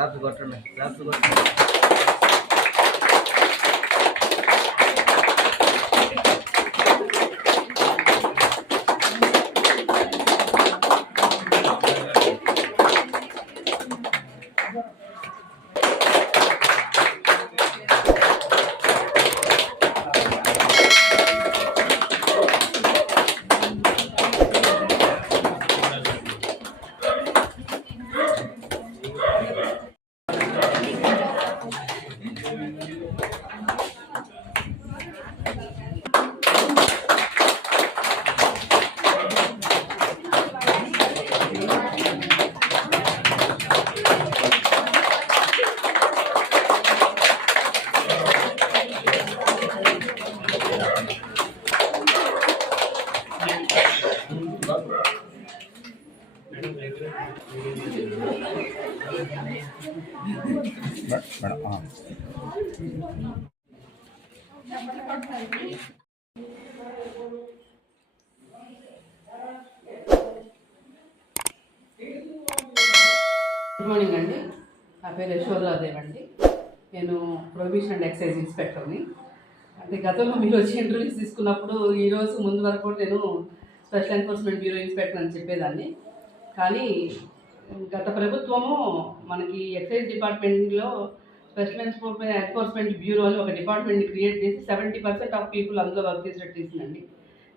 Claps కొట్టండి. Good morning అండి. నా పేరు యశోదాదేవి అండి. నేను ప్రొహిబిషన్ అండ్ ఎక్సైజ్ ఇన్స్పెక్టర్ని. అంటే గతంలో మీరు వచ్చి ఇంటర్వ్యూస్ తీసుకున్నప్పుడు ఈరోజు ముందు వరకు కూడా నేను స్పెషల్ ఎన్ఫోర్స్మెంట్ బ్యూరో ఇన్స్పెక్టర్ అని చెప్పేదాన్ని. కానీ గత ప్రభుత్వము మనకి ఎక్సైజ్ డిపార్ట్మెంట్లో స్పెషల్ ఎన్ఫోర్స్మెంట్ బ్యూరో అని ఒక డిపార్ట్మెంట్ని క్రియేట్ చేసి 70% ఆఫ్ పీపుల్ అందులో వర్క్ చేసేటట్టు తీసిందండి.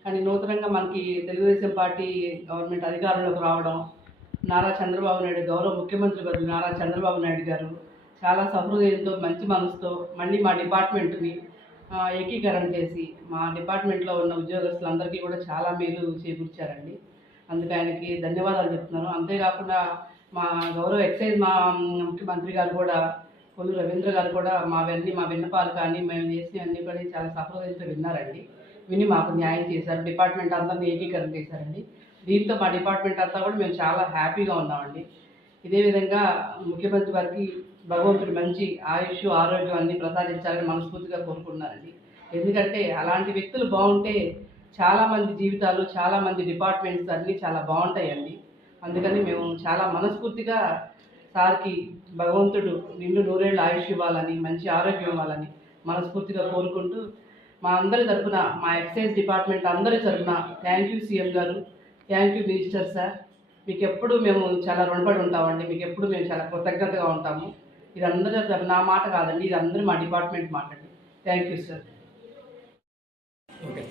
కానీ నూతనంగా మనకి తెలుగుదేశం పార్టీ గవర్నమెంట్ అధికారంలోకి రావడం, నారా చంద్రబాబు నాయుడు గౌరవ ముఖ్యమంత్రి వర్యులు నారా చంద్రబాబు నాయుడు గారు చాలా సహృదయంతో మంచి మనసుతో మళ్ళీ మా డిపార్ట్మెంట్ని ఏకీకరణ చేసి మా డిపార్ట్మెంట్లో ఉన్న ఉద్యోగస్తులందరికీ కూడా చాలా మేలు చేకూర్చారండి. అందుకు ఆయనకి ధన్యవాదాలు చెప్తున్నాను. అంతేకాకుండా మా గౌరవ ఎక్సైజ్ మా ముఖ్యమంత్రి గారు కూడా కొల్లు రవీంద్ర గారు కూడా మా విన్నపాలు కానీ మేము చేసినవన్నీ కూడా చాలా సహృదయంతో విన్నారండి. విని మాకు న్యాయం చేశారు. డిపార్ట్మెంట్ అందరినీ ఏకీకరణ చేశారండి. దీంతో మా డిపార్ట్మెంట్ అంతా కూడా మేము చాలా హ్యాపీగా ఉన్నామండి. ఇదే విధంగా ముఖ్యమంత్రి వారికి భగవంతుడు మంచి ఆయుష్ ఆరోగ్యం అన్నీ ప్రసాదించాలని మనస్ఫూర్తిగా కోరుకున్నారండి. ఎందుకంటే అలాంటి వ్యక్తులు బాగుంటే చాలామంది జీవితాలు, చాలామంది డిపార్ట్మెంట్స్ అన్నీ చాలా బాగుంటాయండి. అందుకని మేము చాలా మనస్ఫూర్తిగా సార్కి భగవంతుడు నిండు నూరేళ్ళు ఆయుష్ ఇవ్వాలని, మంచి ఆరోగ్యం ఇవ్వాలని మనస్ఫూర్తిగా కోరుకుంటూ మా అందరి తరఫున, మా ఎక్సైజ్ డిపార్ట్మెంట్ అందరి తరఫున థ్యాంక్ యూ సీఎం గారు, థ్యాంక్ యూ మినిస్టర్ సార్. మీకు ఎప్పుడు మేము చాలా రుణపడి ఉంటామండి. మీకు ఎప్పుడు మేము చాలా కృతజ్ఞతగా ఉంటాము. ఇది అందరూ నా మాట కాదండి, ఇది అందరూ మా డిపార్ట్మెంట్ మాట అండి. Thank you sir. ఓకే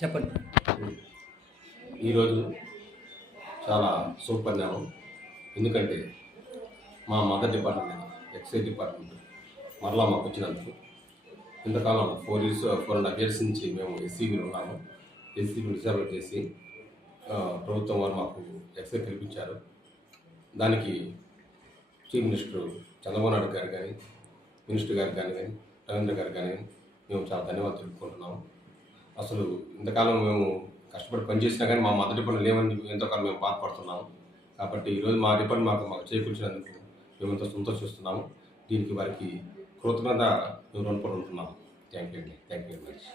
చెప్పండి. ఈరోజు చాలా శుభపరిణామం. ఎందుకంటే మా మదర్ డిపార్ట్మెంట్ ఎక్సైజ్ డిపార్ట్మెంట్ మరలా మాకు వచ్చినందుకు ఇంతకాలం 4.5 years నుంచి మేము ఎస్సీబీలో ఉన్నాము. ఎస్సీబీ డిసేబుల్ చేసి ప్రభుత్వం వారు మాకు ఎక్సైజ్ కల్పించారు. దానికి చీఫ్ మినిస్టర్ చంద్రబాబు నాయుడు గారు కానీ, మినిస్టర్ గారు కానీ రవీంద్ర గారు కానీ మేము చాలా ధన్యవాదాలు తెలుపుకుంటున్నాము. అసలు ఇంతకాలం మేము కష్టపడి పనిచేసినా కానీ మా మదర్ డిపార్ట్మెంట్ లేవని ఎంతోకాలం మేము బాధపడుతున్నాము. కాబట్టి ఈరోజు మా డిపార్ట్మెంట్ మాకు చేకూర్చినందుకు మేము ఎంతో సంతోషిస్తున్నాము. దీనికి వారికి కృతజ్ఞత మేము రుణపడి ఉంటున్నాము. థ్యాంక్ యూ అండి. Thank you very much.